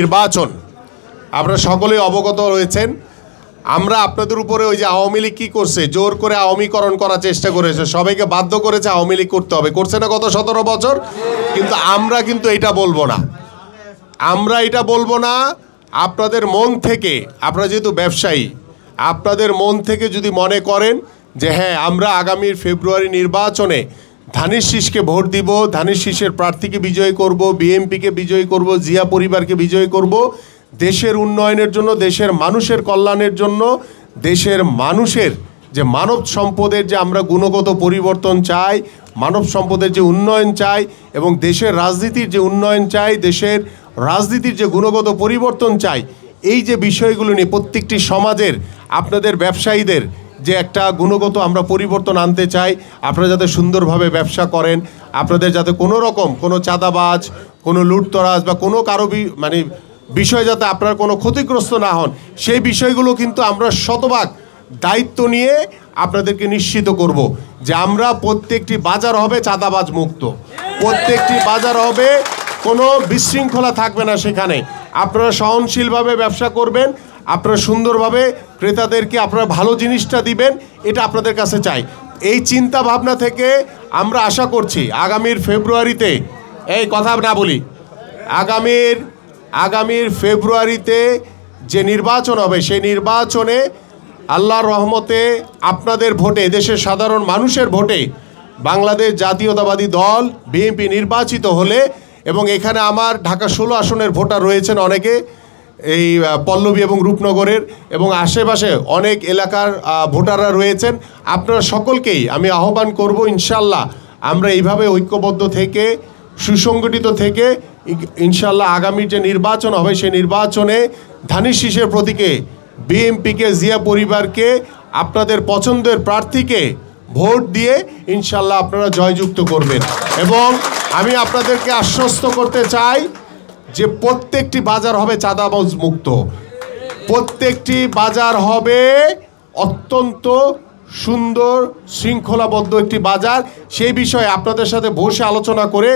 নির্বাচন আপনারা সকলেই অবগত রয়েছেন। আমরা আপনাদের উপরে ওই যে আওয়ামী লীগ কী করছে, জোর করে আওয়ামীকরণ করার চেষ্টা করেছে, সবাইকে বাধ্য করেছে আওয়ামী লীগ করতে হবে, করছে না গত 17 বছর। কিন্তু আমরা কিন্তু এটা বলবো না, আমরা এটা বলবো না। আপনাদের মন থেকে, আপনারা যেহেতু ব্যবসায়ী, আপনাদের মন থেকে যদি মনে করেন যে হ্যাঁ আমরা আগামীর ফেব্রুয়ারি নির্বাচনে ধানের শীষকে ভোট দিব, ধানের শীষের প্রার্থীকে বিজয়ী করব, বিএনপিকে বিজয়ী করব, জিয়া পরিবারকে বিজয়ী করব, দেশের উন্নয়নের জন্য, দেশের মানুষের কল্যাণের জন্য, দেশের মানুষের যে মানব সম্পদের যে আমরা গুণগত পরিবর্তন চাই, মানব সম্পদের যে উন্নয়ন চাই এবং দেশের রাজনীতির যে উন্নয়ন চাই, দেশের রাজনীতির যে গুণগত পরিবর্তন চাই, এই যে বিষয়গুলো নিয়ে প্রত্যেকটি সমাজের আপনাদের ব্যবসায়ীদের যে একটা গুণগত আমরা পরিবর্তন আনতে চাই। আপনারা যাতে সুন্দরভাবে ব্যবসা করেন, আপনাদের যাতে কোনো রকম কোনো চাঁদাবাজ, কোনো লুটতরাজ বা কোনো কারো বিষয় যাতে আপনার কোনো ক্ষতিগ্রস্ত না হন, সেই বিষয়গুলো কিন্তু আমরা শতভাগ দায়িত্ব নিয়ে আপনাদেরকে নিশ্চিত করব যে আমরা প্রত্যেকটি বাজার হবে চাঁদাবাজ মুক্ত, প্রত্যেকটি বাজার হবে কোনো বিশৃঙ্খলা থাকবে না। সেখানে আপনারা সহনশীলভাবে ব্যবসা করবেন, আপনারা সুন্দরভাবে ক্রেতাদেরকে আপনারা ভালো জিনিসটা দিবেন, এটা আপনাদের কাছে চাই। এই চিন্তা ভাবনা থেকে আমরা আশা করছি আগামীর ফেব্রুয়ারিতে, এই কথা না বলি, আগামীর ফেব্রুয়ারিতে যে নির্বাচন হবে সেই নির্বাচনে আল্লাহর রহমতে আপনাদের ভোটে, দেশের সাধারণ মানুষের ভোটে বাংলাদেশ জাতীয়তাবাদী দল বিএনপি নির্বাচিত হলে, এবং এখানে আমার ঢাকা 16 আসনের ভোটার রয়েছেন অনেকে, এই পল্লবী এবং রূপনগরের এবং আশেপাশে অনেক এলাকার ভোটাররা রয়েছেন। আপনারা সকলকেই আমি আহ্বান করব, ইনশাল্লাহ আমরা এইভাবে ঐক্যবদ্ধ থেকে, সুসংগঠিত থেকে ইনশাল্লাহ আগামীর যে নির্বাচন হবে সেই নির্বাচনে ধানের শীষের প্রতীকে বিএনপিকে, জিয়া পরিবারকে, আপনাদের পছন্দের প্রার্থীকে ভোট দিয়ে ইনশাল্লাহ আপনারা জয়যুক্ত করবেন। এবং আমি আপনাদেরকে আশ্বস্ত করতে চাই যে প্রত্যেকটি বাজার হবে চাঁদাবাজ মুক্ত, প্রত্যেকটি বাজার হবে অত্যন্ত সুন্দর শৃঙ্খলাবদ্ধ একটি বাজার। সেই বিষয়ে আপনাদের সাথে বসে আলোচনা করে,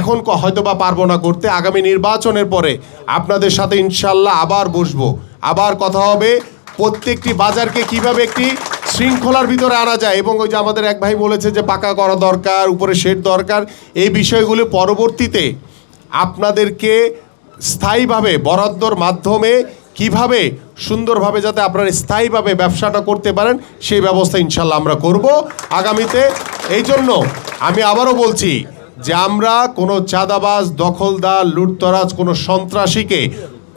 এখন হয়তো বা পারবো না করতে, আগামী নির্বাচনের পরে আপনাদের সাথে ইনশাল্লাহ আবার বসবো, আবার কথা হবে প্রত্যেকটি বাজারকে কিভাবে একটি শৃঙ্খলার ভিতরে আনা যায়। এবং ওই যে আমাদের এক ভাই বলেছে যে পাকা করা দরকার, উপরে শেড দরকার, এই বিষয়গুলো পরবর্তীতে আপনাদেরকে স্থায়ীভাবে বরাদ্দর মাধ্যমে কিভাবে সুন্দরভাবে যাতে আপনারা স্থায়ীভাবে ব্যবসাটা করতে পারেন সেই ব্যবস্থা ইনশাল্লাহ আমরা করব আগামীতে। এই জন্য আমি আবারও বলছি যে আমরা কোনো চাঁদাবাজ, দখলদার, লুটতরাজ, কোনো সন্ত্রাসীকে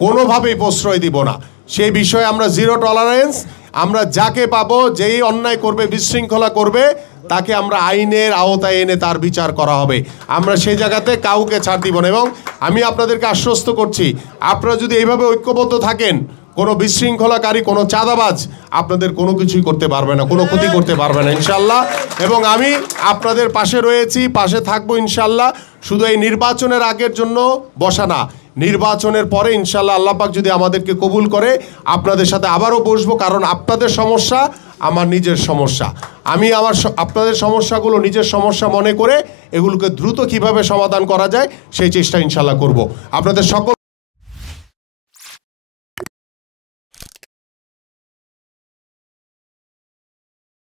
কোনোভাবেই প্রশ্রয় দিব না। সেই বিষয়ে আমরা জিরো টলারেন্স। আমরা যাকে পাবো, যেই অন্যায় করবে, বিশৃঙ্খলা করবে, তাকে আমরা আইনের আওতায় এনে তার বিচার করা হবে। আমরা সেই জায়গাতে কাউকে ছাড় দিব না। এবং আমি আপনাদেরকে আশ্বস্ত করছি, আপনারা যদি এইভাবে ঐক্যবদ্ধ থাকেন, কোনো বিশৃঙ্খলাকারী, কোনো চাঁদাবাজ আপনাদের কোনো কিছুই করতে পারবে না, কোনো ক্ষতি করতে পারবে না ইনশাল্লাহ। এবং আমি আপনাদের পাশে রয়েছি, পাশে থাকবো ইনশাল্লাহ। শুধু এই নির্বাচনের আগের জন্য বসা না, নির্বাচনের পরে ইনশাল্লাহ আল্লাহ পাক যদি আমাদেরকে কবুল করে আপনাদের সাথে আবারও বসবো। কারণ আপনাদের সমস্যা আমার নিজের সমস্যা, আমি আপনাদের সমস্যাগুলো নিজের সমস্যা মনে করে এগুলোকে দ্রুত কিভাবে সমাধান করা যায় সেই চেষ্টা ইনশাল্লাহ করব। আপনাদের সকল